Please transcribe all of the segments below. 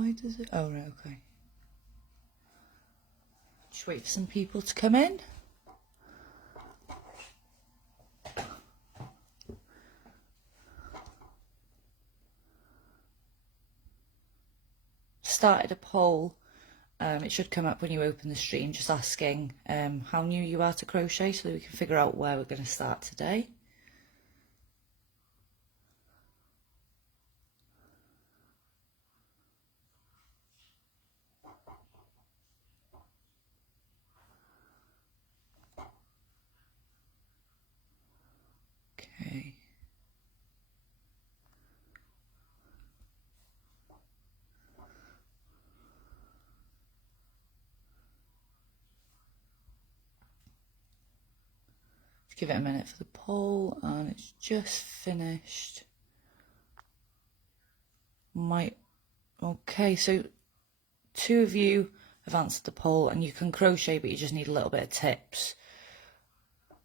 Why does it? Oh, right, okay. Just wait for some people to come in. Started a poll. It should come up when you open the stream, just asking how new you are to crochet so that we can figure out where we're going to start today. Okay. Give it a minute for the poll, and it's just finished. Okay, so 2 of you have answered the poll, and you can crochet, but you just need a little bit of tips.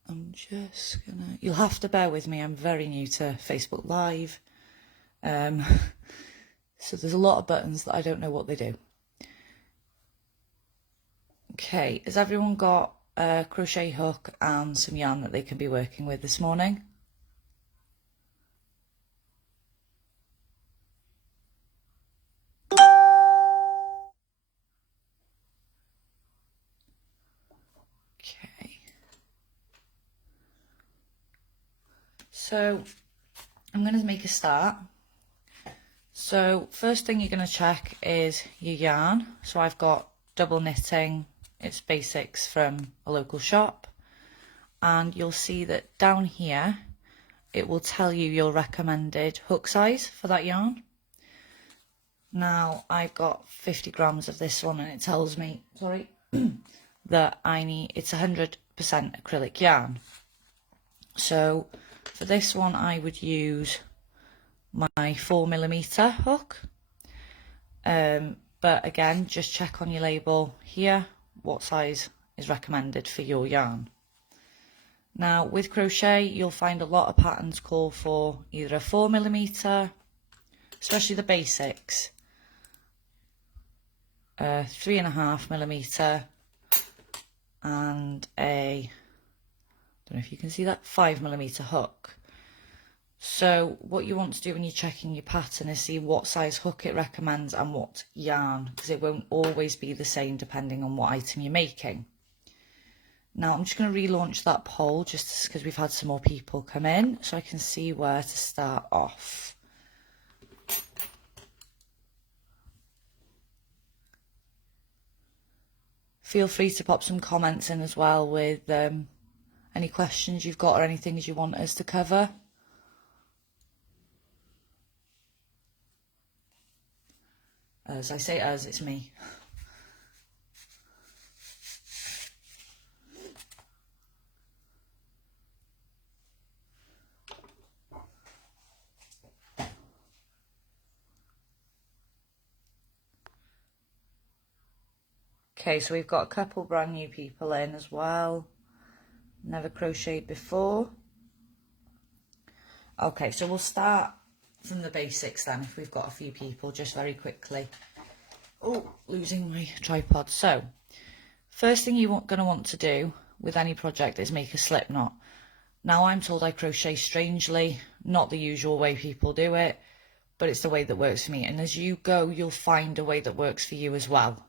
I'm just gonna, you'll have to bear with me, I'm very new to Facebook Live. So there's a lot of buttons that I don't know what they do. Okay, has everyone got a crochet hook and some yarn that they can be working with this morning? Okay. So I'm going to make a start. So first thing you're going to check is your yarn. So I've got double knitting. It's basics from a local shop, and you'll see that down here it will tell you your recommended hook size for that yarn. Now I've got 50 grams of this one, and it tells me, sorry, that it's 100% acrylic yarn. So for this one I would use my 4mm hook, but again, just check on your label here what size is recommended for your yarn. Now with crochet you'll find a lot of patterns call for either a 4mm, especially the basics, 3.5mm, and a, I don't know if you can see that, 5mm hook. So what you want to do when you're checking your pattern is see what size hook it recommends and what yarn, because it won't always be the same depending on what item you're making. Now I'm just going to relaunch that poll just because we've had some more people come in, so I can see where to start off. Feel free to pop some comments in as well with any questions you've got or any things you want us to cover. As I say us, it's me. Okay, so we've got a couple brand new people in as well. Never crocheted before. Okay, so we'll start from the basics then, if we've got a few people, just very quickly. Oh, losing my tripod. So first thing you're going to want to do with any project is make a slip knot. Now I'm told I crochet strangely, not the usual way people do it, but it's the way that works for me, and as you go you'll find a way that works for you as well.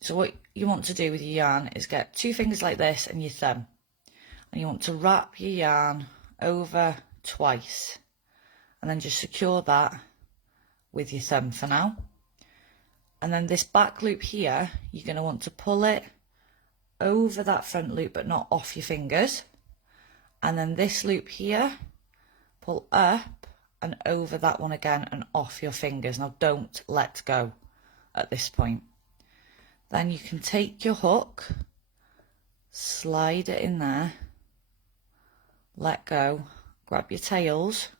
So what you want to do with your yarn is get 2 fingers like this and your thumb, and you want to wrap your yarn over twice and then just secure that with your thumb for now. And then this back loop here, you're going to want to pull it over that front loop but not off your fingers, and then this loop here, pull up and over that one again and off your fingers. Now don't let go at this point. Then you can take your hook, slide it in there, let go, grab your tails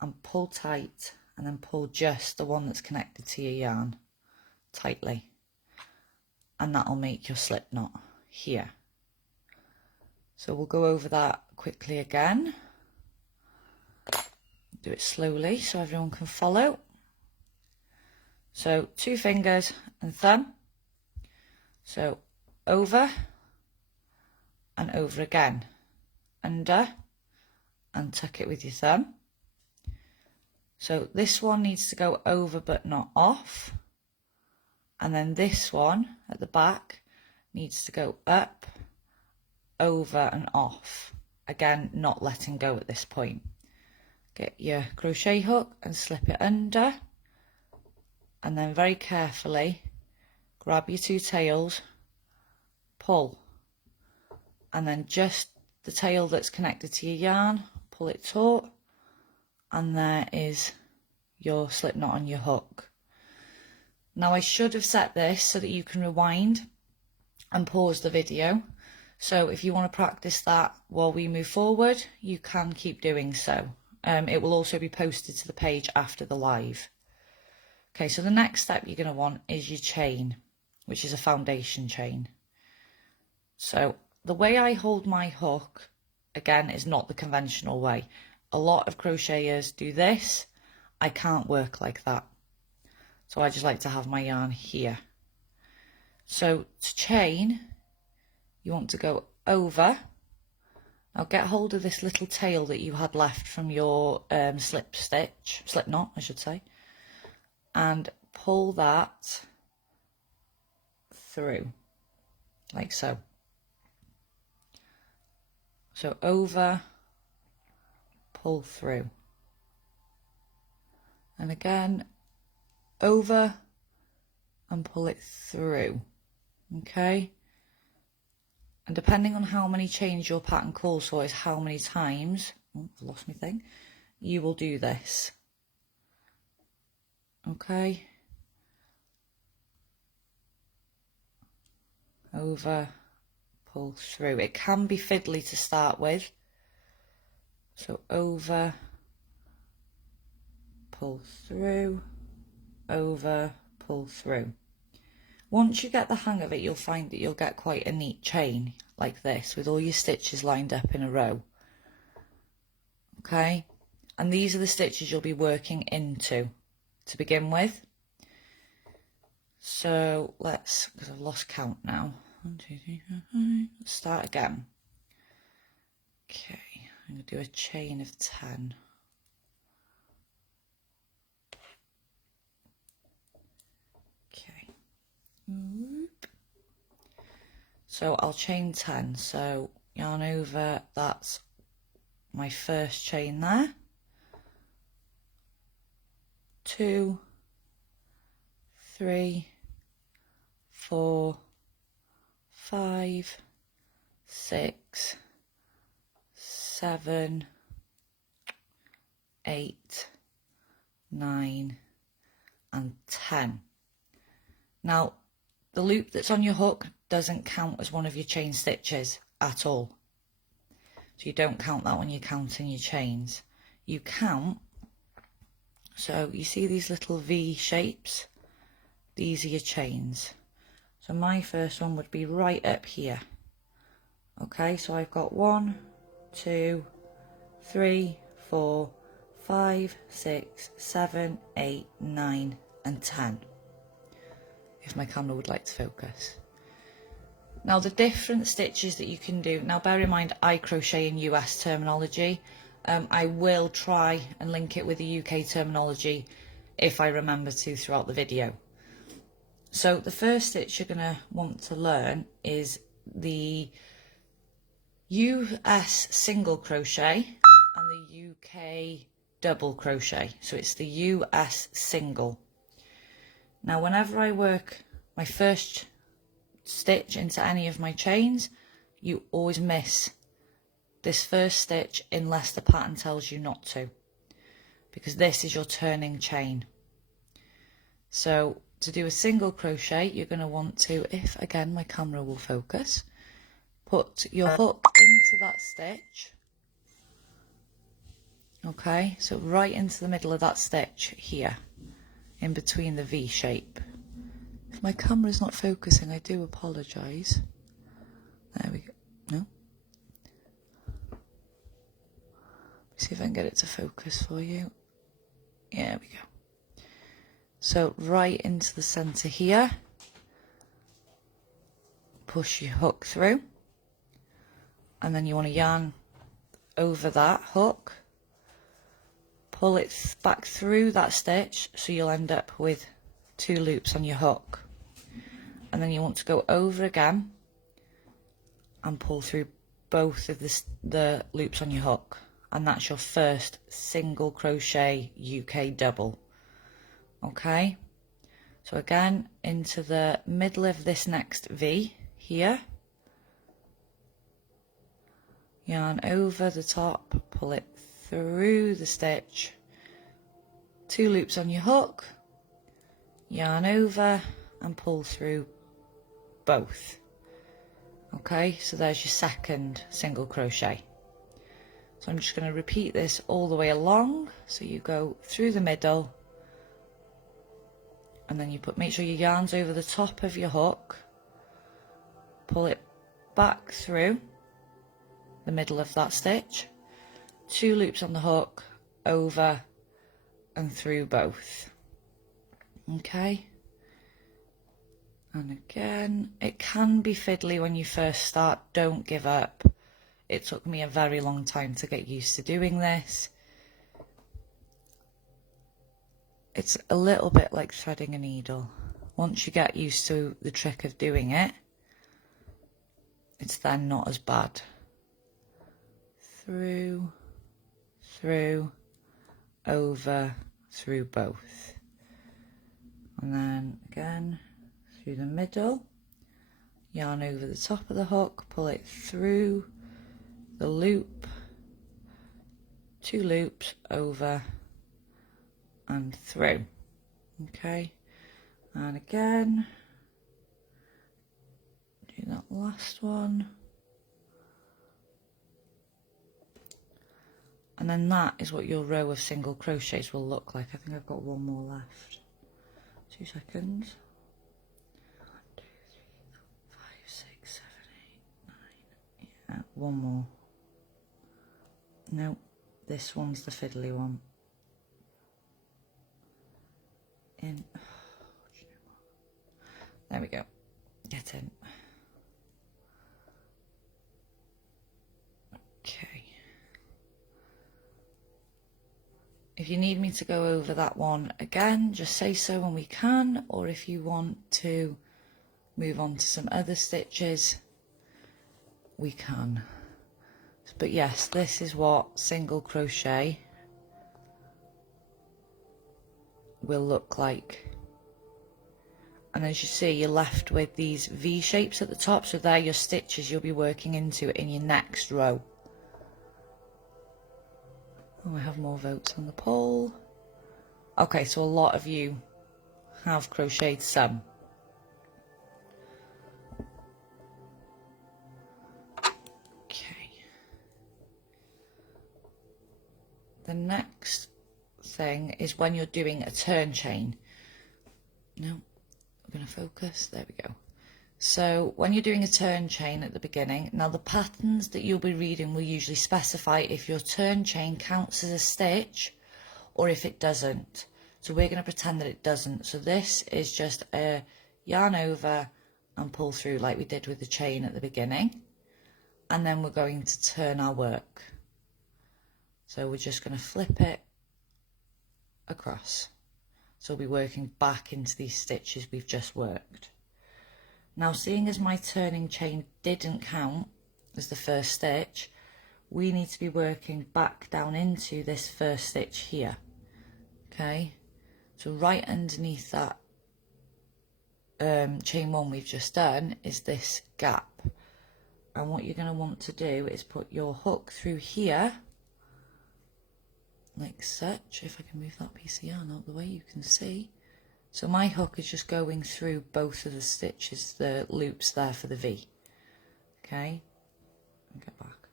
and pull tight, and then pull just the one that's connected to your yarn tightly, and that'll make your slip knot here. So we'll go over that quickly again. Do it slowly so everyone can follow. So 2 fingers and thumb. So over and over again, under and tuck it with your thumb. So this one needs to go over but not off, and then this one at the back needs to go up, over and off, again not letting go at this point. Get your crochet hook and slip it under, and then very carefully grab your 2 tails, pull, and then just the tail that's connected to your yarn, pull it taut, and there is your slip knot on your hook. Now I should have set this so that you can rewind and pause the video, so if you want to practice that while we move forward, you can keep doing so. It will also be posted to the page after the live. Okay, so the next step you're going to want is your chain, which is a foundation chain. So the way I hold my hook, again, is not the conventional way. A lot of crocheters do this. I can't work like that. So I just like to have my yarn here. So to chain, you want to go over. Now get hold of this little tail that you had left from your slip knot, I should say, and pull that through, like so. So over, pull through, and again over and pull it through. Okay, and depending on how many chains your pattern calls for is how many times, oh, I've lost my thing, you will do this. Okay, over, pull through. It can be fiddly to start with, so over, pull through, over, pull through. Once you get the hang of it, you'll find that you'll get quite a neat chain like this with all your stitches lined up in a row. Okay, and these are the stitches you'll be working into to begin with. So let's, because I've lost count now, 1, 2, 3, 4, 5. Let's start again. Okay, I'm going to do a chain of 10. Okay, so I'll chain 10, so yarn over, that's my first chain there, 2, 3, 4, 5, 6, 7, 8, 9 and 10. Now the loop that's on your hook doesn't count as one of your chain stitches at all, so you don't count that when you're counting your chains. You count, so you see these little V shapes, these are your chains. So my first one would be right up here. Okay, so I've got 1, 2, 3, 4, 5, 6, 7, 8, 9 and 10, if my camera would like to focus. Now the different stitches that you can do, now bear in mind I crochet in US terminology. I will try and link it with the UK terminology if I remember to throughout the video. So the first stitch you're going to want to learn is the US single crochet and the UK double crochet. So it's the US single. Now whenever I work my first stitch into any of my chains, you always miss this first stitch unless the pattern tells you not to, because this is your turning chain. So to do a single crochet, you're going to want to, if again my camera will focus, put your hook into that stitch. Okay, so right into the middle of that stitch here, in between the V shape. If my camera's not focusing, I do apologise. There we go. No? See if I can get it to focus for you. There we go. So right into the center here, push your hook through, and then you want to yarn over that hook, pull it back through that stitch, so you'll end up with 2 loops on your hook, and then you want to go over again and pull through both of the loops on your hook, and that's your first single crochet UK double. Okay, so again into the middle of this next V here, yarn over the top, pull it through the stitch, 2 loops on your hook, yarn over and pull through both. Okay, so there's your second single crochet. So I'm just going to repeat this all the way along. So you go through the middle, and then you make sure your yarn's over the top of your hook, pull it back through the middle of that stitch, 2 loops on the hook, over and through both. Okay, and again, it can be fiddly when you first start. Don't give up. It took me a very long time to get used to doing this. It's a little bit like threading a needle. Once you get used to the trick of doing it, it's then not as bad. Through, over, through both. And then again, through the middle, yarn over the top of the hook, pull it through the loop, 2 loops, over and through. Okay, and again, do that last one, and then that is what your row of single crochets will look like. I think I've got one more left. 2 seconds. 1, 2, 3, 4, 5, 6, 7, 8, 9. Yeah, one more. No, this one's the fiddly one. In. There we go. Get in. Okay. If you need me to go over that one again, just say so and we can, or if you want to move on to some other stitches, we can. But yes, this is what single crochet will look like. And as you see, you're left with these V shapes at the top, so they're your stitches you'll be working into in your next row. Oh, I have more votes on the poll. Okay, so a lot of you have crocheted some. Okay. The next thing is when you're doing a turn chain. No, we're going to focus. There we go. So when you're doing a turn chain at the beginning, now the patterns that you'll be reading will usually specify if your turn chain counts as a stitch or if it doesn't. So we're going to pretend that it doesn't. So this is just a yarn over and pull through like we did with the chain at the beginning. And then we're going to turn our work. So we're just going to flip it across. So we'll be working back into these stitches we've just worked. Now, seeing as my turning chain didn't count as the first stitch, we need to be working back down into this first stitch here. Okay, so right underneath that chain 1 we've just done is this gap. And what you're going to want to do is put your hook through here, like such. If I can move that piece of yarn out of the way, you can see. So my hook is just going through both of the stitches, the loops there for the V. Okay, get back.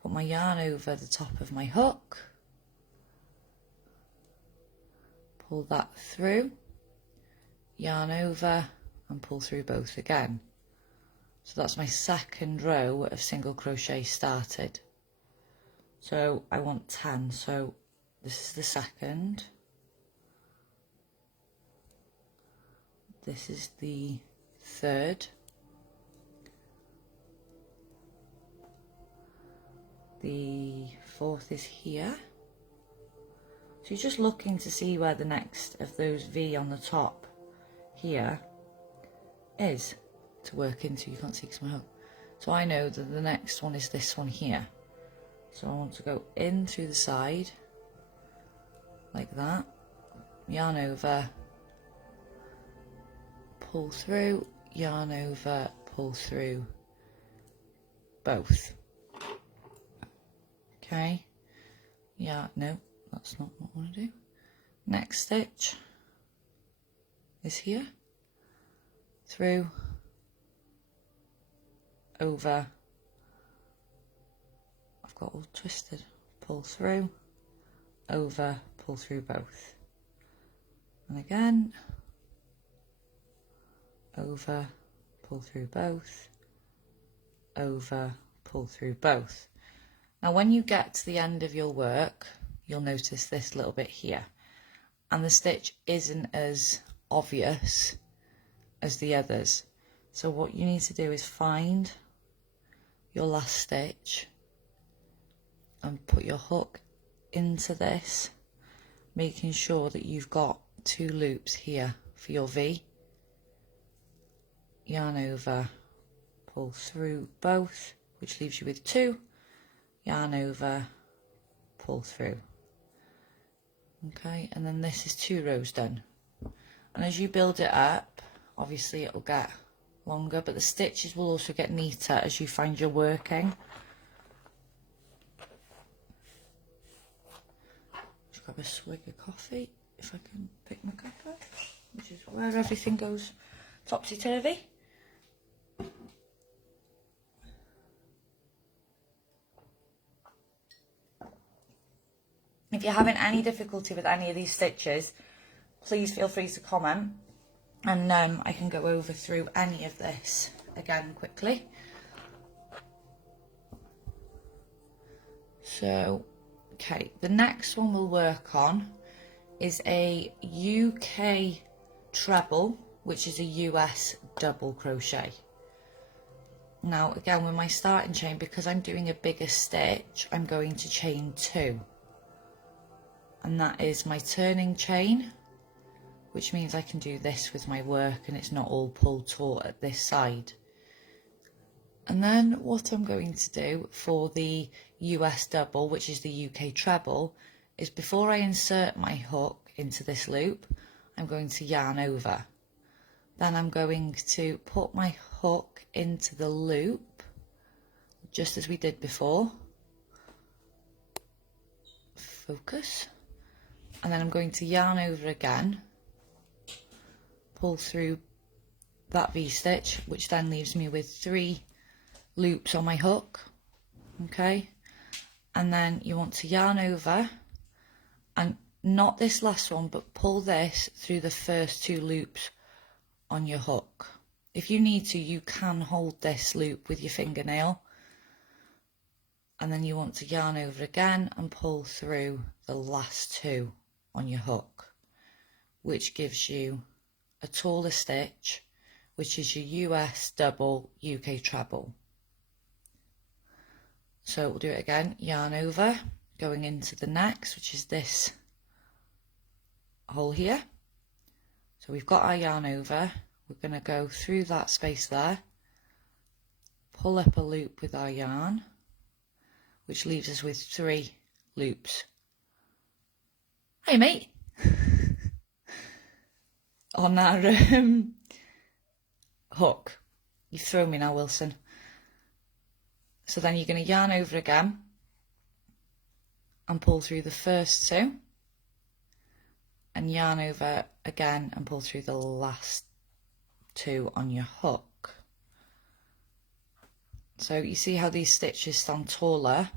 Put my yarn over the top of my hook, pull that through, yarn over and pull through both again. So that's my second row of single crochet started. So I want 10, so this is the second. This is the third. The fourth is here. So you're just looking to see where the next of those V on the top here is to work into. You can't see because my hook. So I know that the next one is this one here. So I want to go in through the side like that, yarn over, pull through, yarn over, pull through both. Okay, yeah, no, that's not what I want to do. Next stitch is here, through, over, I've got all twisted, pull through, over, pull through both, and again, over, pull through both, over, pull through both. Now when you get to the end of your work, you'll notice this little bit here, and the stitch isn't as obvious as the others. So what you need to do is find your last stitch and put your hook into this, making sure that you've got 2 loops here for your V. Yarn over, pull through both, which leaves you with 2. Yarn over, pull through. Okay, and then this is 2 rows done. And as you build it up, obviously it will get longer, but the stitches will also get neater as you find your working. Just grab a swig of coffee if I can pick my cup up, which is where everything goes topsy-turvy. If you're having any difficulty with any of these stitches, please feel free to comment, and I can go over through any of this again quickly. So, okay, the next one we'll work on is a UK treble, which is a US double crochet. Now again, with my starting chain, because I'm doing a bigger stitch, I'm going to chain 2. And that is my turning chain, which means I can do this with my work and it's not all pulled taut at this side. And then what I'm going to do for the US double, which is the UK treble, is before I insert my hook into this loop, I'm going to yarn over. Then I'm going to put my hook into the loop, just as we did before. Focus. And then I'm going to yarn over again, pull through that V-stitch, which then leaves me with 3 loops on my hook. Okay, and then you want to yarn over, and not this last one, but pull this through the first 2 loops on your hook. If you need to, you can hold this loop with your fingernail, and then you want to yarn over again and pull through the last 2 on your hook, which gives you a taller stitch, which is your US double, UK treble. So we'll do it again, yarn over, going into the next, which is this hole here. So we've got our yarn over, we're going to go through that space there, pull up a loop with our yarn, which leaves us with 3 loops. Hey mate! On our hook. You throw me now, Wilson. So then you're going to yarn over again and pull through the first 2, and yarn over again and pull through the last 2 on your hook. So you see how these stitches stand taller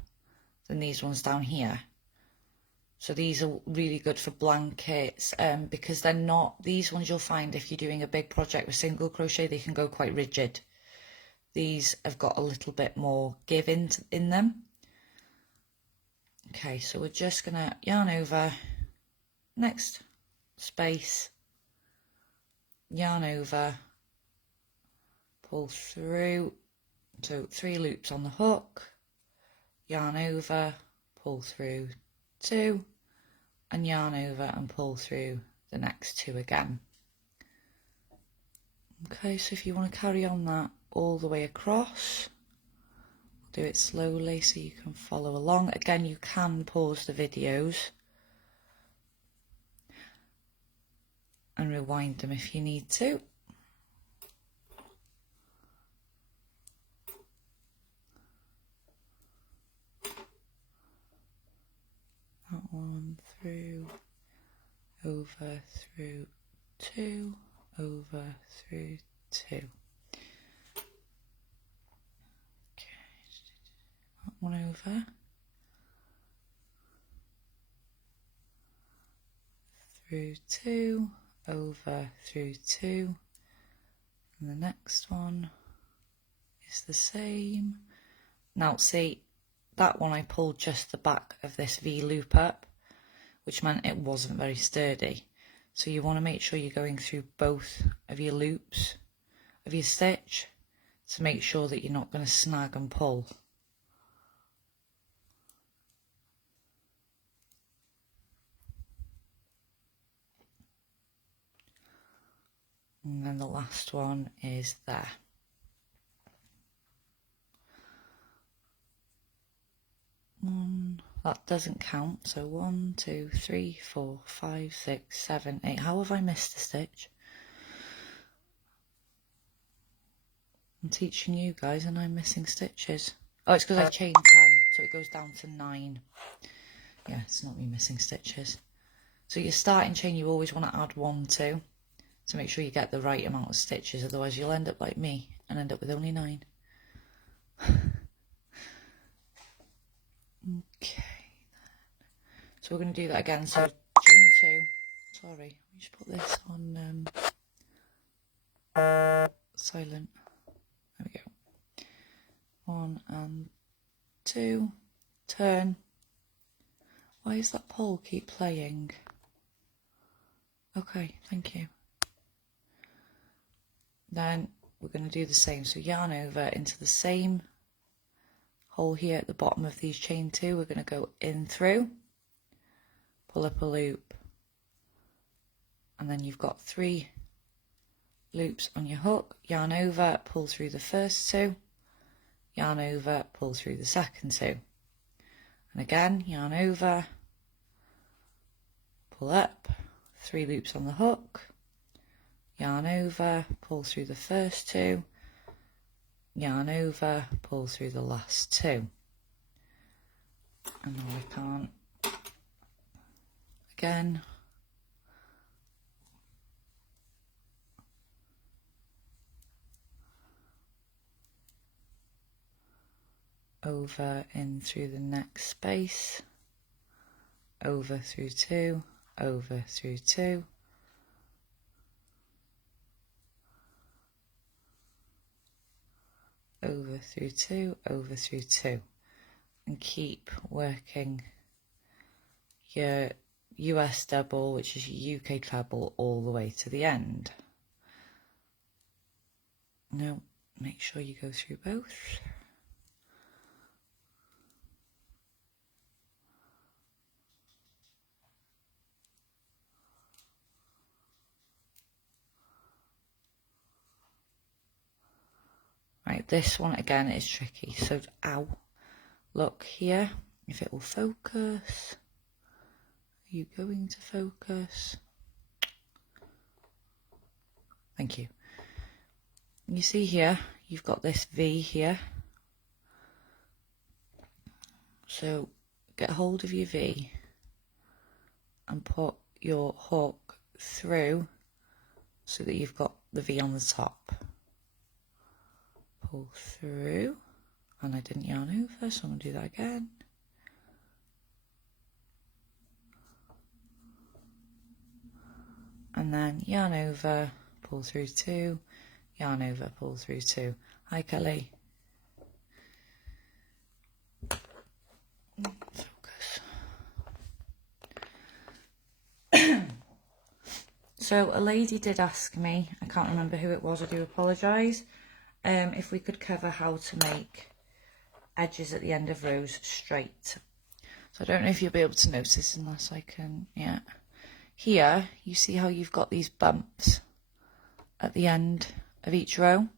than these ones down here. So these are really good for blankets, because they're not, these ones you'll find if you're doing a big project with single crochet, they can go quite rigid. These have got a little bit more give in them. Okay, so we're just gonna yarn over, next space, yarn over, pull through, so 3 loops on the hook, yarn over, pull through 2, and yarn over and pull through the next 2 again. Okay, so if you want to carry on that all the way across, do it slowly so you can follow along. Again, you can pause the videos and rewind them if you need to. That one through, over, through 2, over, through 2. Okay, that one over, through 2, over, through 2, and the next one is the same. Now see, that one I pulled just the back of this V loop up, which meant it wasn't very sturdy. So you want to make sure you're going through both of your loops of your stitch to make sure that you're not going to snag and pull. And then the last one is there. That doesn't count, so 1, 2, 3, 4, 5, 6, 7, 8. How have I missed a stitch? I'm teaching you guys and I'm missing stitches. Oh, it's because I chained 10, so it goes down to 9. Yeah, it's not me missing stitches. So your starting chain you always want to add 1 to make sure you get the right amount of stitches, otherwise you'll end up like me and end up with only 9. Okay, so we're going to do that again. So chain 2, sorry, let me just put this on silent. There we go. 1 and 2, turn. Why does that pole keep playing? Okay, thank you. Then we're going to do the same, so yarn over into the same hole here at the bottom of these chain 2. We're going to go in through, pull up a loop, and then you've got 3 loops on your hook, yarn over, pull through the first 2, yarn over, pull through the second 2, and again yarn over, pull up, 3 loops on the hook, yarn over, pull through the first 2, yarn over, pull through the last 2. And now I can't. Again. Over, in through the next space, over through 2, over through 2, over through 2, over through 2, and keep working your US double, which is your UK treble, all the way to the end. Now make sure you go through both. Right, this one again is tricky, so ow, look here, if it will focus. Are you going to focus? Thank you. You see here, you've got this V here. So get hold of your V and put your hook through so that you've got the V on the top. Pull through, and I didn't yarn over, so I'm going to do that again. And then yarn over, pull through 2, yarn over, pull through 2. Hi Kelly. Focus. So a lady did ask me, I can't remember who it was, I do apologise, if we could cover how to make edges at the end of rows straight. So I don't know if you'll be able to notice unless I can, yeah. Here, you see how you've got these bumps at the end of each row?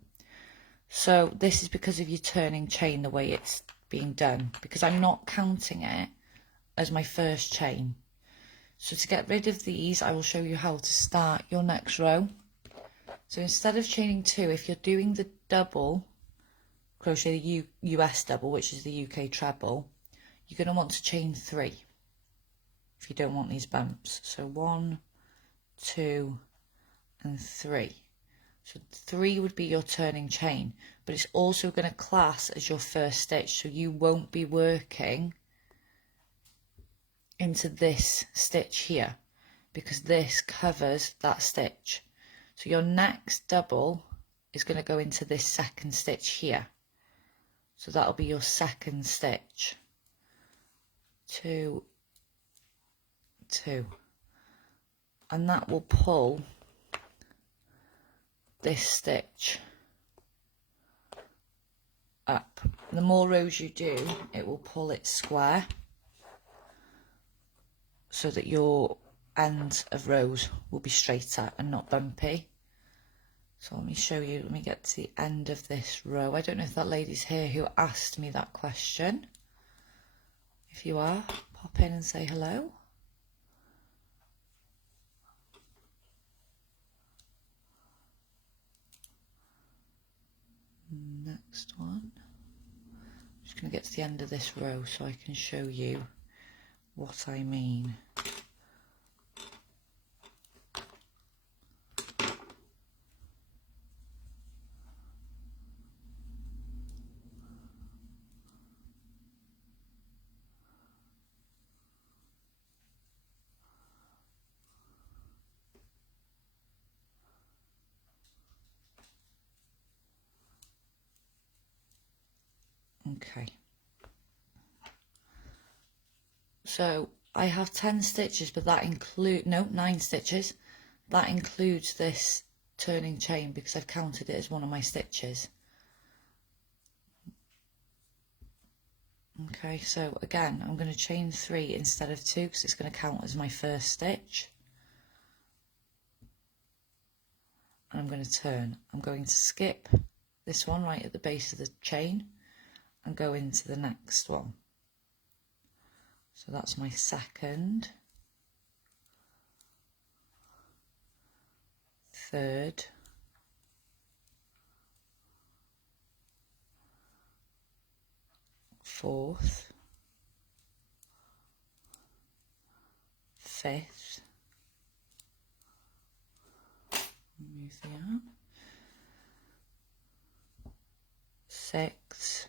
So this is because of your turning chain, the way it's being done, because I'm not counting it as my first chain. So to get rid of these, I will show you how to start your next row. So instead of chaining 2, if you're doing the double crochet, the US double, which is the UK treble, you're going to want to chain 3 if you don't want these bumps. So 1, 2 and 3. So 3 would be your turning chain, but it's also going to class as your first stitch, so you won't be working into this stitch here because this covers that stitch. So your next double is going to go into this second stitch here. So that'll be your second stitch. 2, 2. And that will pull this stitch up. The more rows you do, it will pull it square, so that your ends of rows will be straighter and not bumpy. So let me show you, let me get to the end of this row. I don't know if that lady's here who asked me that question. If you are, pop in and say hello. Next one. I'm just going to get to the end of this row so I can show you what I mean. Okay. So I have 10 stitches, but that include, no, 9 stitches. That includes this turning chain because I've counted it as one of my stitches. Okay, so again, I'm going to chain 3 instead of 2 because it's going to count as my first stitch. And I'm going to turn. I'm going to skip this one right at the base of the chain and go into the next one. So that's my second, third, fourth, fifth, move the arm, sixth,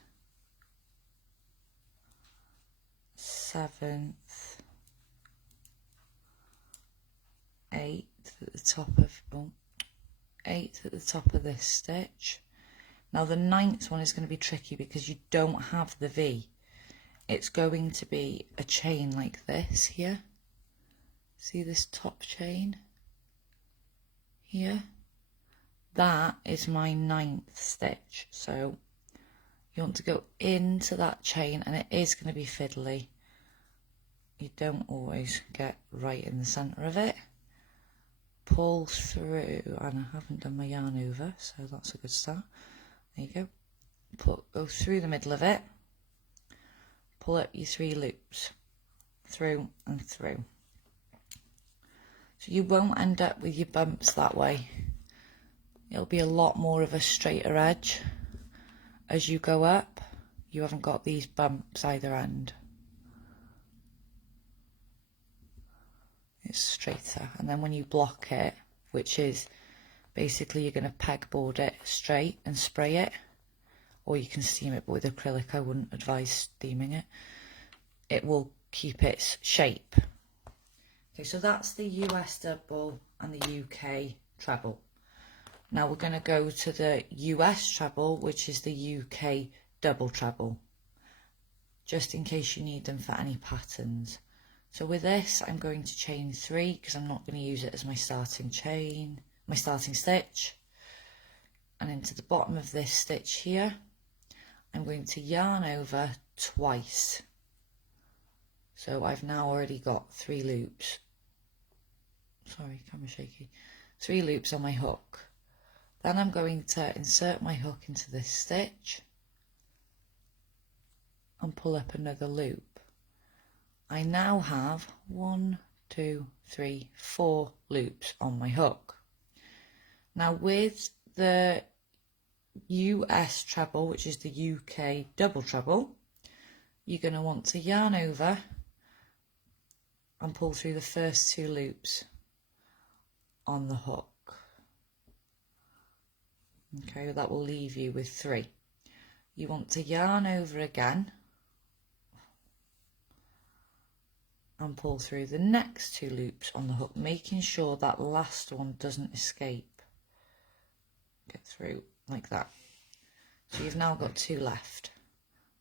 seventh, eighth at the top of, eighth at the top of this stitch. Now the ninth one is going to be tricky because you don't have the V. It's going to be a chain like this here. See this top chain here? That is my 9th stitch. So you want to go into that chain, and it is going to be fiddly. You don't always get right in the centre of it. Pull through, and I haven't done my yarn over, so that's a good start. There you go. Go through the middle of it. Pull up your 3 loops, through and through. So you won't end up with your bumps that way. It'll be a lot more of a straighter edge. As you go up, you haven't got these bumps either end. It's straighter, and then when you block it, which is basically you're going to pegboard it straight and spray it, or you can steam it, but with acrylic I wouldn't advise steaming it. It will keep its shape. Okay, so that's the US double and the UK treble. Now we're going to go to the US treble, which is the UK double treble, just in case you need them for any patterns. So with this, I'm going to chain 3 because I'm not going to use it as my starting chain, my starting stitch. And into the bottom of this stitch here, I'm going to yarn over twice. So I've now already got 3 loops. Sorry, camera shaky. 3 loops on my hook. Then I'm going to insert my hook into this stitch and pull up another loop. I now have 1, 2, 3, 4 loops on my hook. Now with the US treble, which is the UK double treble, you're going to want to yarn over and pull through the first 2 loops on the hook. Okay, that will leave you with 3. You want to yarn over again and pull through the next 2 loops on the hook, making sure that last one doesn't escape. Get through like that. So you've now got 2 left.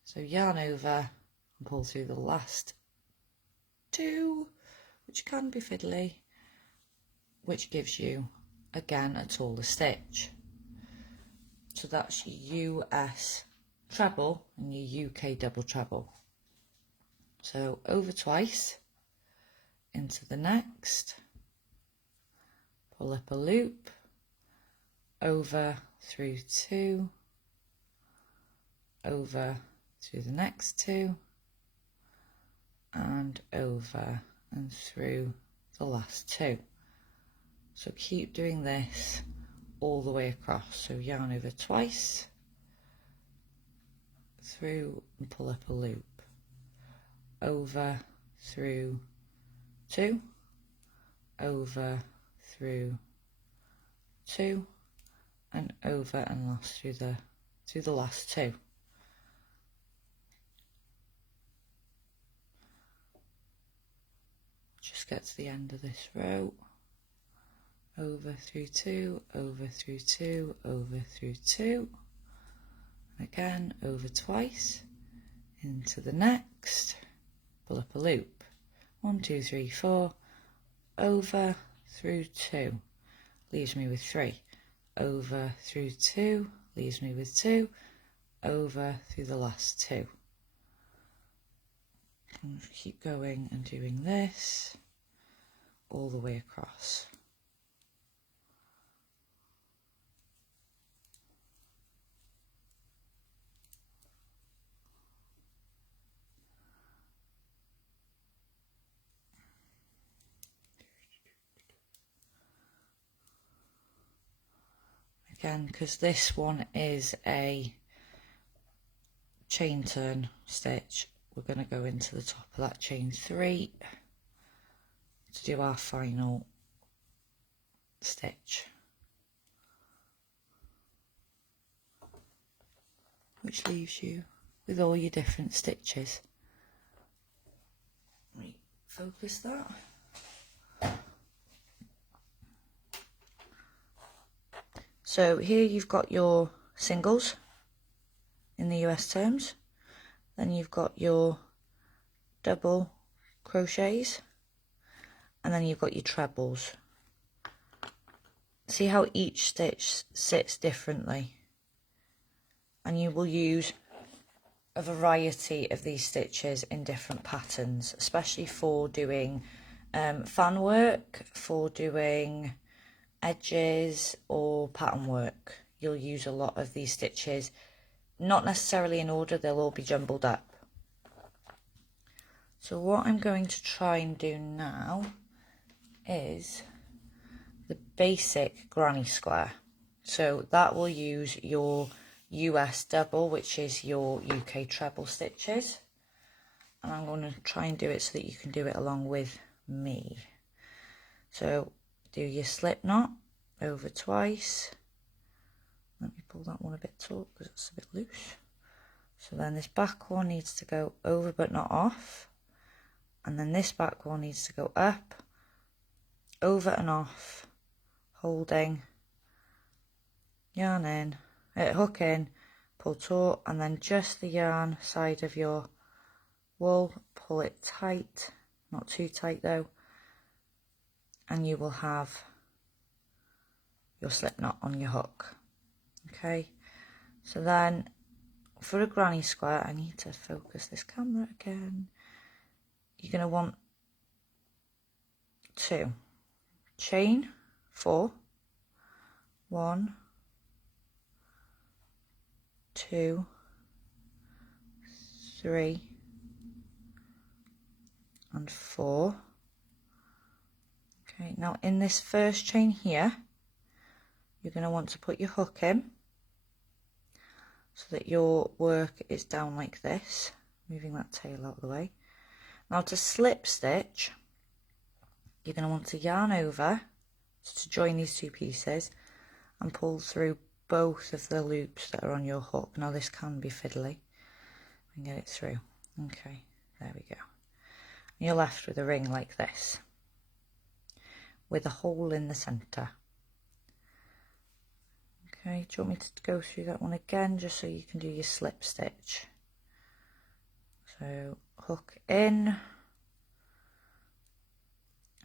So yarn over and pull through the last 2, which can be fiddly, which gives you again a taller stitch. So that's your US treble and your UK double treble. So over twice, into the next, pull up a loop, over through 2, over through the next 2, and over and through the last 2. So keep doing this all the way across. So yarn over twice, through and pull up a loop, over through 2, over through 2, and over and last through the last 2. Just get to the end of this row. Over through 2, over through 2, over through 2. Again, over twice, into the next, pull up a loop. 1, 2, 3, 4, over through 2, leaves me with 3. Over through 2, leaves me with 2, over through the last 2. And keep going and doing this all the way across. Again, because this one is a chain turn stitch, we're going to go into the top of that chain 3 to do our final stitch, which leaves you with all your different stitches. Let me focus that. So here you've got your singles in the US terms, then you've got your double crochets, and then you've got your trebles. See how each stitch sits differently, and you will use a variety of these stitches in different patterns, especially for doing fan work, for doing edges or pattern work. You'll use a lot of these stitches, not necessarily in order, they'll all be jumbled up. So what I'm going to try and do now is the basic granny square. So that will use your US double, which is your UK treble stitches, and I'm going to try and do it so that you can do it along with me. So do your slip knot over twice. Let me pull that one a bit taut because it's a bit loose. So then this back one needs to go over but not off, and then this back one needs to go up, over and off, holding, yarn in, hook in, pull taut, and then just the yarn side of your wool, pull it tight not too tight though, and you will have your slip knot on your hook. Okay, so then for a granny square, I need to focus this camera again. You're going to want to chain 4, 1, 2, 3 and 4. Okay, now in this first chain here, you're going to want to put your hook in so that your work is down like this, moving that tail out of the way. Now to slip stitch, you're going to want to yarn over to join these two pieces and pull through both of the loops that are on your hook. Now this can be fiddly, and get it through. Okay, there we go. And you're left with a ring like this, with a hole in the centre. Okay, do you want me to go through that one again, just so you can do your slip stitch? So hook in,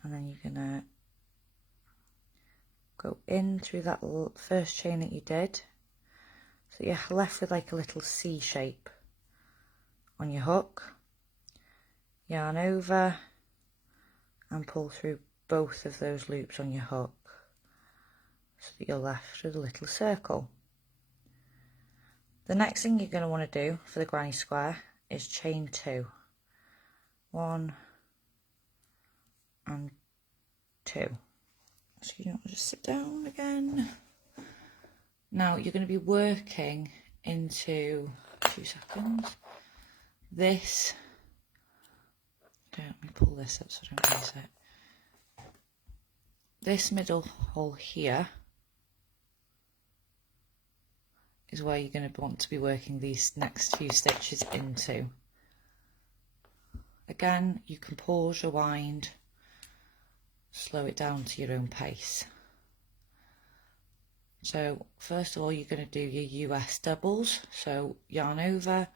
and then you're gonna go in through that first chain that you did, so you're left with like a little C shape on your hook. Yarn over and pull through both of those loops on your hook, so that you're left with a little circle. The next thing you're going to want to do for the granny square is chain 2, 1 and 2. So you don't just sit down again. Now you're going to be working into 2 seconds. This, let me pull this up so I don't lose it. This middle hole here is where you're going to want to be working these next few stitches into. Again, you can pause, rewind, slow it down to your own pace. So first of all, you're going to do your US doubles. So yarn over,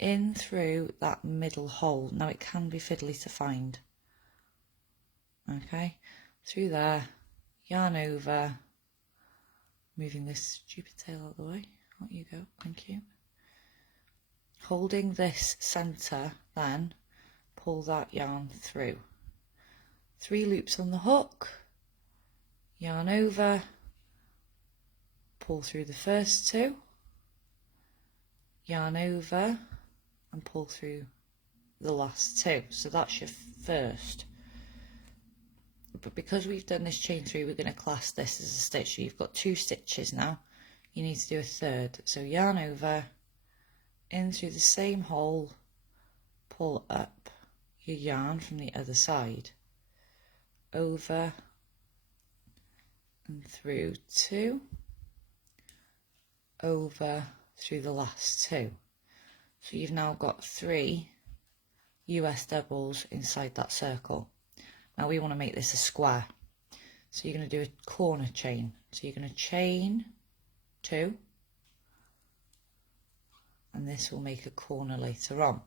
in through that middle hole. Now it can be fiddly to find. Okay, through there, yarn over, moving this stupid tail out of the way. Out you go, thank you. Holding this centre, then pull that yarn through. 3 loops on the hook, yarn over, pull through the first 2, yarn over and pull through the last 2. So that's your first. But because we've done this chain 3, we're going to class this as a stitch. So you've got 2 stitches now. You need to do a third. So yarn over, in through the same hole, pull up your yarn from the other side, over and through 2, over through the last 2. So you've now got 3 US doubles inside that circle. Now we want to make this a square, so you're going to do a corner chain. So you're going to chain 2, and this will make a corner later on.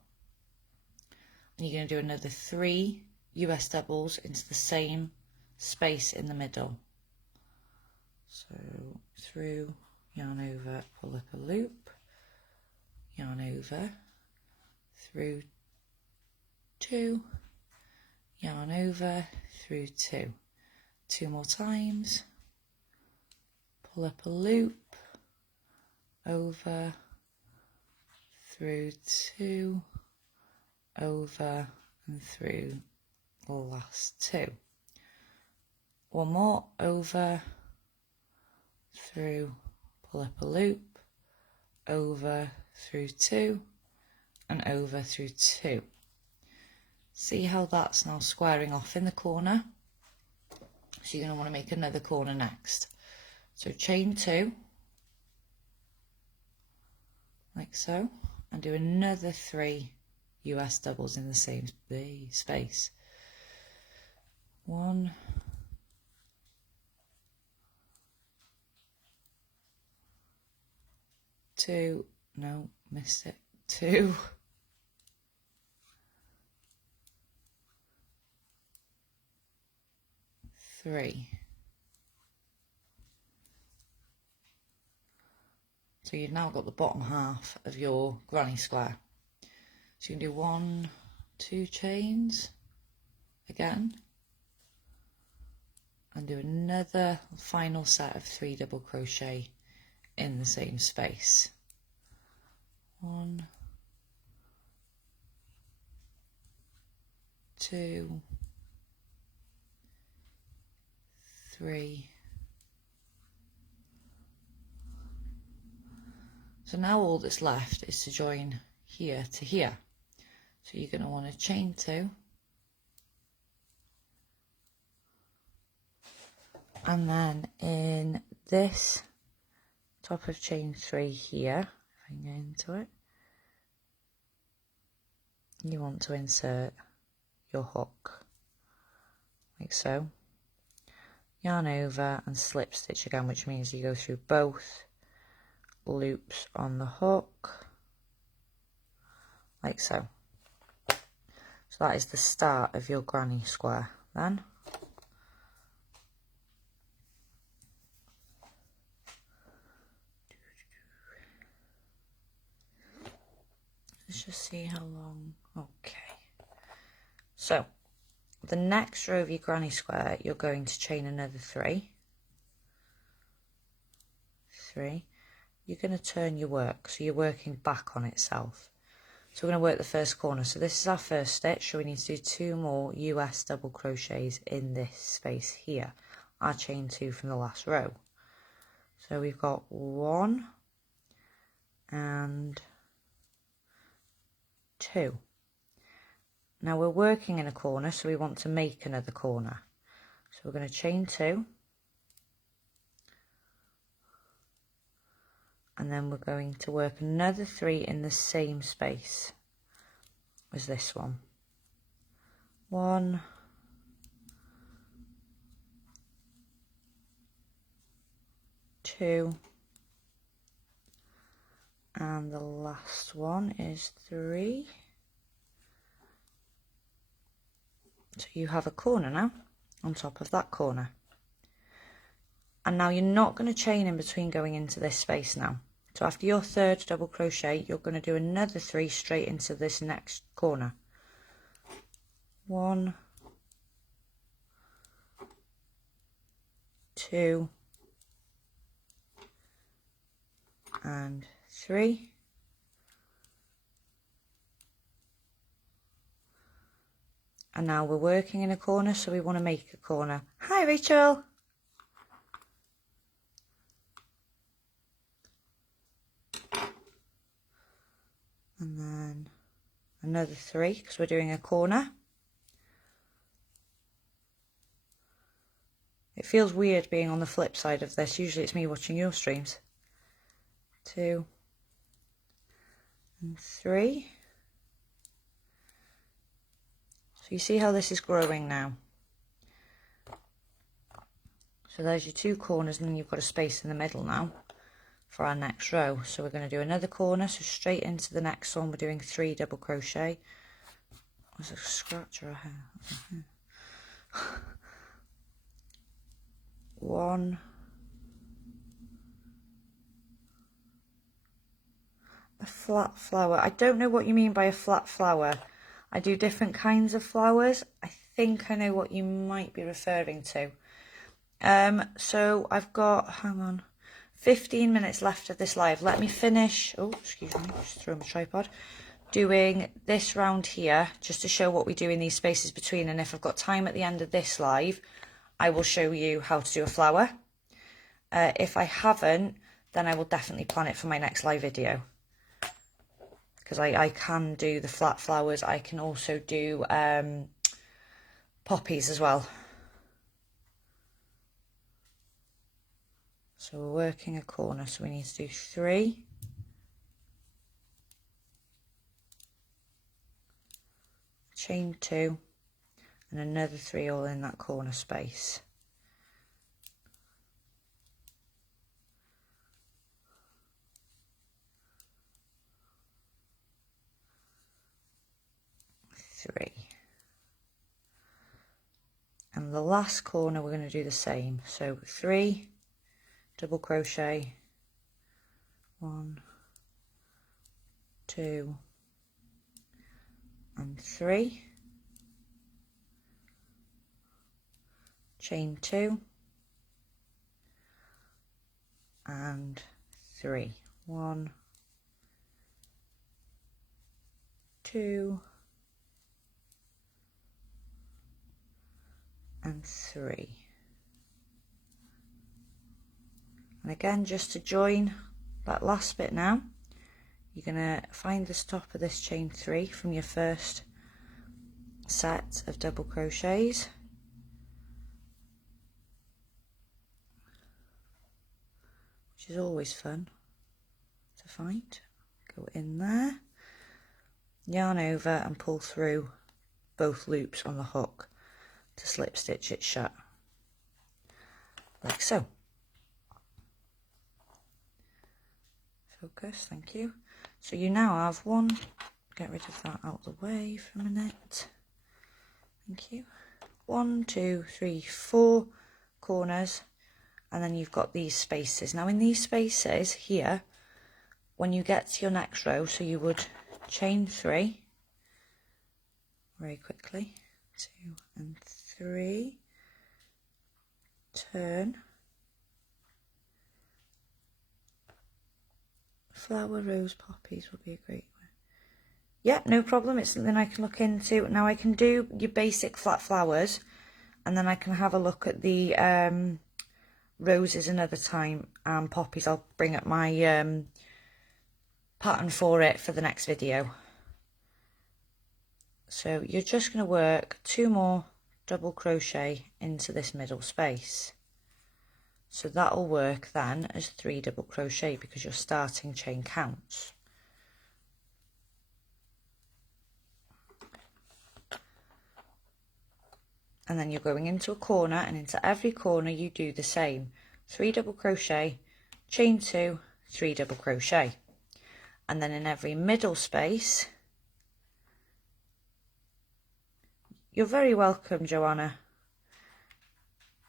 And you're going to do another 3 US doubles into the same space in the middle. So through, yarn over, pull up a loop, yarn over, through 2, yarn over, through 2. 2 more times, pull up a loop, over, through 2, over and through the last 2. 1 more, over, through, pull up a loop, over, through 2 and over through 2. See how that's now squaring off in the corner? So you're going to want to make another corner next. So chain 2, like so, and do another 3 US doubles in the same space. 1, 2, no, missed it, 2, 3. So you've now got the bottom half of your granny square. So you can do 1, 2 chains again, and do another final set of 3 double crochet in the same space. 1, 2, 3. So now all that's left is to join here to here. So you're going to want to chain 2, and then in this top of chain 3 here, if I can get into it, you want to insert your hook like so. Yarn over and slip stitch again, which means you go through both loops on the hook like so. So that is the start of your granny square then. Let's just see how long. Okay. So the next row of your granny square, you're going to chain another 3. 3. You're going to turn your work, so you're working back on itself. So we're going to work the first corner. So this is our first stitch, so we need to do 2 more US double crochets in this space here. Our chain 2 from the last row. So we've got 1 and 2. Now we're working in a corner, so we want to make another corner. So we're going to chain 2. And then we're going to work another 3 in the same space as this one. 1, 2, and the last one is 3. So you have a corner now on top of that corner. And now you're not going to chain in between going into this space now. So after your third double crochet, you're going to do another 3 straight into this next corner. 1, 2, and 3. And now we're working in a corner, so we want to make a corner. Hi, Rachel. And then another 3 because we're doing a corner. It feels weird being on the flip side of this. Usually it's me watching your streams. 2 and 3. So you see how this is growing now. So there's your 2 corners, and then you've got a space in the middle now for our next row. So we're going to do another corner, so straight into the next one we're doing 3 double crochet. There's a scratch or a hair. 1, a flat flower. I don't know what you mean by a flat flower. I do different kinds of flowers. I think I know what you might be referring to. So I've got, hang on, 15 minutes left of this live. Let me finish, oh, excuse me, just throw my tripod, doing this round here, just to show what we do in these spaces between, and if I've got time at the end of this live, I will show you how to do a flower. If I haven't, then I will definitely plan it for my next live video. Because I can do the flat flowers, I can also do poppies as well. So we're working a corner, so we need to do 3. Chain 2, and another 3 all in that corner space. the last corner we're going to do the same. So 3 double crochet, 1, 2 and 3, chain 2 and 3, 1, 2 and 3. And again, just to join that last bit now, you're going to find the top of this chain 3 from your first set of double crochets, which is always fun to find. Go in there, yarn over and pull through both loops on the hook to slip stitch it shut, like so. Focus, thank you. So you now have one, get rid of that out of the way for a minute, thank you. 1, 2, 3, 4 corners, and then you've got these spaces. Now in these spaces here, when you get to your next row, so you would chain 3 very quickly, 2 and 3, turn, flower, rose, poppies would be a great one. Yeah, no problem, it's something I can look into. Now I can do your basic flat flowers, and then I can have a look at the roses another time, and poppies I'll bring up my pattern for it for the next video. So you're just going to work 2 more double crochet into this middle space. So that'll work then as 3 double crochet because your starting chain counts. And then you're going into a corner, and into every corner you do the same. 3 double crochet, chain 2, 3 double crochet. And then in every middle space, you're very welcome, Joanna,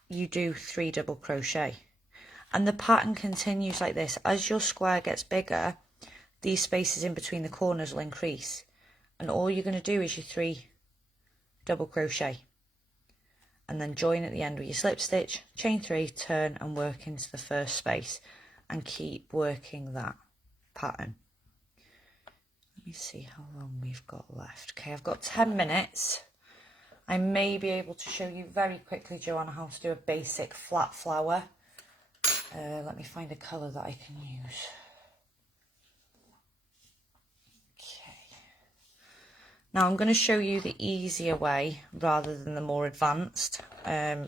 you do 3 double crochet, and the pattern continues like this. As your square gets bigger, these spaces in between the corners will increase, and all you're going to do is your 3 double crochet, and then join at the end with your slip stitch, chain 3, turn and work into the first space, and keep working that pattern. Let me see how long we've got left. Okay, I've got 10 minutes. I may be able to show you very quickly, Joanna, how to do a basic flat flower. Let me find a colour that I can use. Okay. Now I'm going to show you the easier way rather than the more advanced,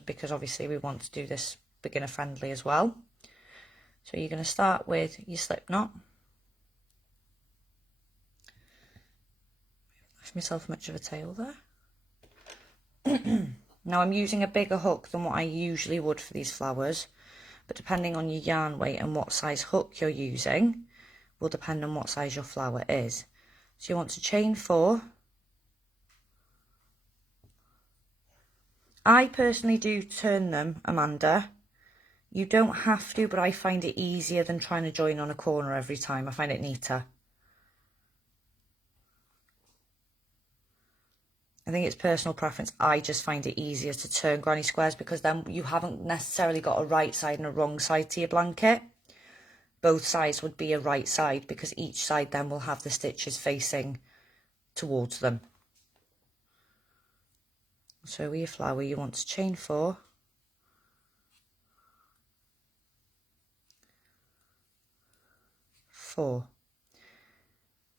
because obviously we want to do this beginner friendly as well. So you're going to start with your slip knot. Left myself much of a tail there. Now I'm using a bigger hook than what I usually would for these flowers, but depending on your yarn weight and what size hook you're using will depend on what size your flower is. So you want to chain 4. I personally do turn them, Amanda. You don't have to, but I find it easier than trying to join on a corner every time. I find it neater. I think it's personal preference. I just find it easier to turn granny squares because then you haven't necessarily got a right side and a wrong side to your blanket. Both sides would be a right side because each side then will have the stitches facing towards them. So with your flower you want to chain 4.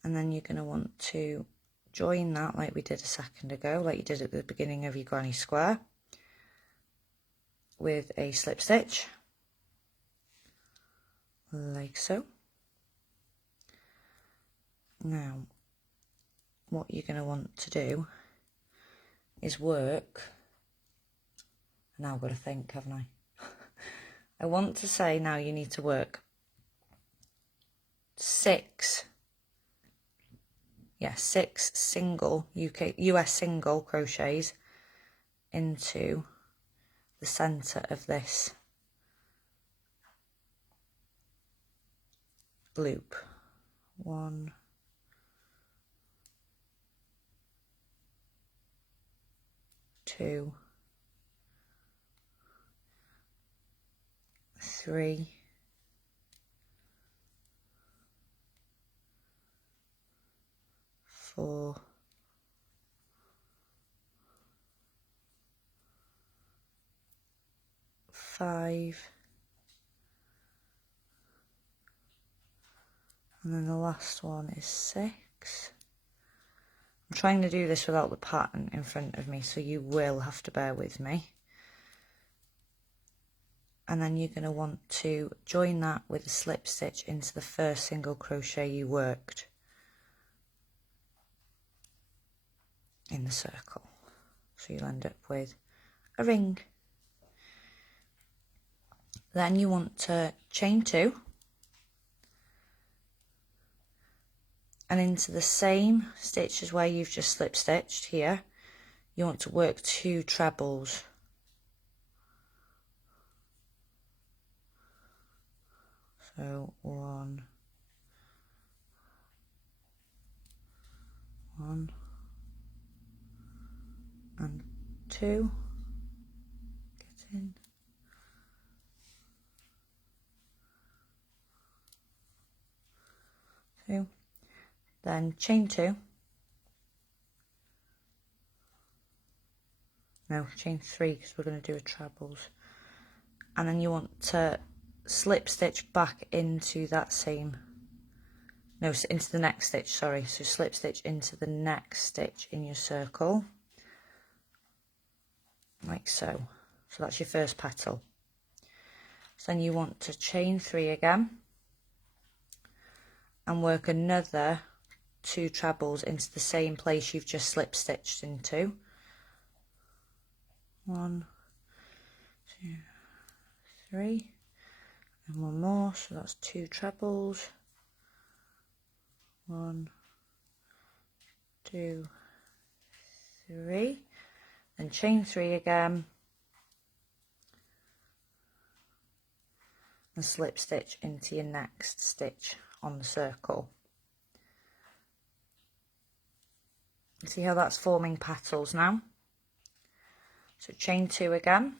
And then you're going to want to join that like we did a second ago, like you did at the beginning of your granny square, with a slip stitch, like so. Now, what you're going to want to do is work, now I've got to think, haven't I? I want to say now you need to work 6 single US single crochets into the center of this loop. 1, 2, 3, 4, 5, and then the last one is 6. I'm trying to do this without the pattern in front of me, so you will have to bear with me. And then you're going to want to join that with a slip stitch into the first single crochet you worked in the circle. So you'll end up with a ring. Then you want to chain 2 and into the same stitch as where you've just slip stitched here, you want to work 2 trebles. So 1, 1 and 2, get in, 2, then chain 2, no, chain 3 because we're going to do a trebles, and then you want to slip stitch back into that same, no, into the next stitch, sorry, so slip stitch into the next stitch in your circle, like so. So that's your first petal. So then you want to chain 3 again and work another 2 trebles into the same place you've just slip stitched into. 1, 2, 3, and one more, so that's 2 trebles. 1, 2, 3, and chain 3 again and slip stitch into your next stitch on the circle. See how that's forming petals now? So chain 2 again,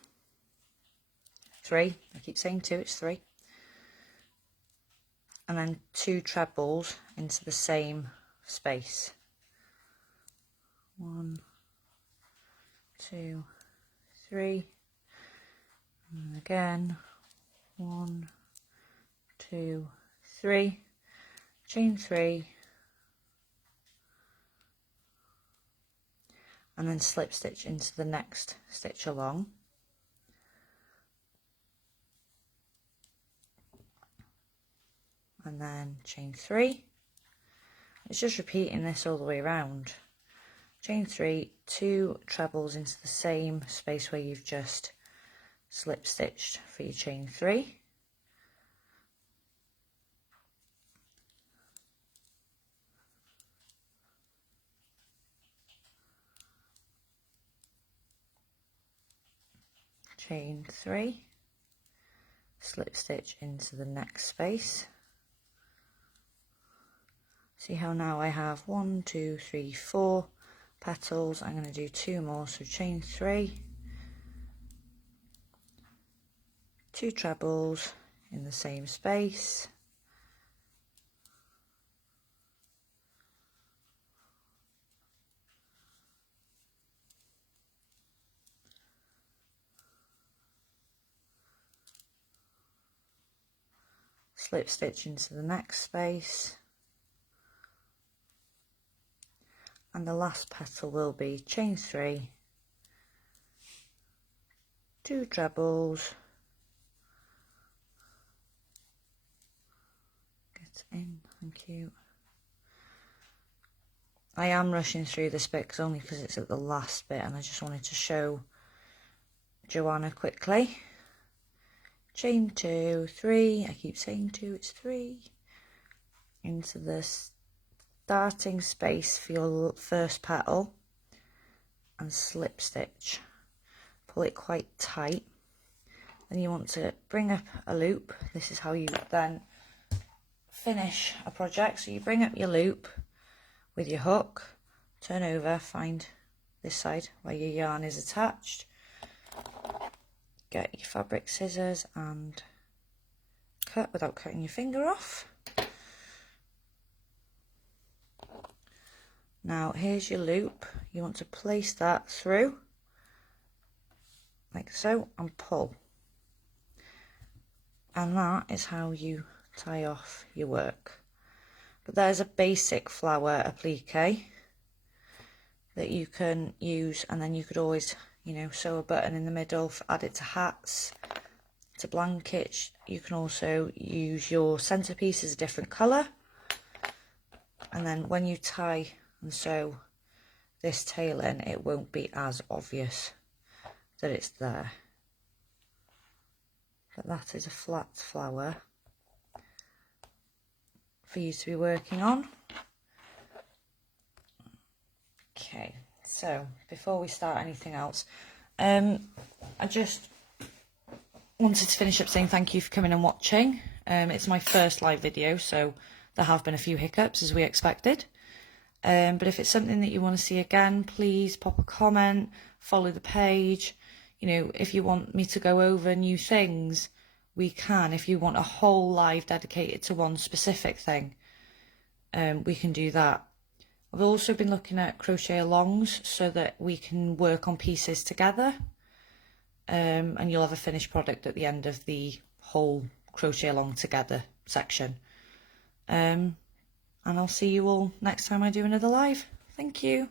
3, I keep saying 2, it's 3, and then 2 trebles into the same space. 1, 2, 3, and again 1, 2, 3, chain 3, and then slip stitch into the next stitch along. And then chain 3. It's just repeating this all the way around. Chain 3, 2 trebles into the same space where you've just slip stitched for your chain 3. Chain 3, slip stitch into the next space. See how now I have 1, 2, 3, 4 petals. I'm going to do 2 more, so chain 3, 2 trebles in the same space, slip stitch into the next space, and the last petal will be chain 3, 2 trebles, get in, thank you. I am rushing through this bit only because it's at the last bit and I just wanted to show Joanna quickly. Chain 2, 3, I keep saying 2, it's 3, into the starting space for your first petal and slip stitch. Pull it quite tight then you want to bring up a loop. This is how you then finish a project. So you bring up your loop with your hook, turn over, find this side where your yarn is attached, get your fabric scissors and cut without cutting your finger off. Now here's your loop. You want to place that through like so and pull, and that is how you tie off your work. But there's a basic flower applique that you can use, and then you could always, you know, sew a button in the middle, add it to hats, to blankets. You can also use your centerpiece as a different colour, and then when you tie and sew this tail in, it won't be as obvious that it's there. But that is a flat flower for you to be working on. Okay, so before we start anything else, I just wanted to finish up saying thank you for coming and watching. It's my first live video, so there have been a few hiccups as we expected. But if it's something that you want to see again, please pop a comment, follow the page. You know, if you want me to go over new things, we can. If you want a whole live dedicated to one specific thing, we can do that. I've also been looking at crochet alongs so that we can work on pieces together, and you'll have a finished product at the end of the whole crochet along together section. And I'll see you all next time I do another live. Thank you.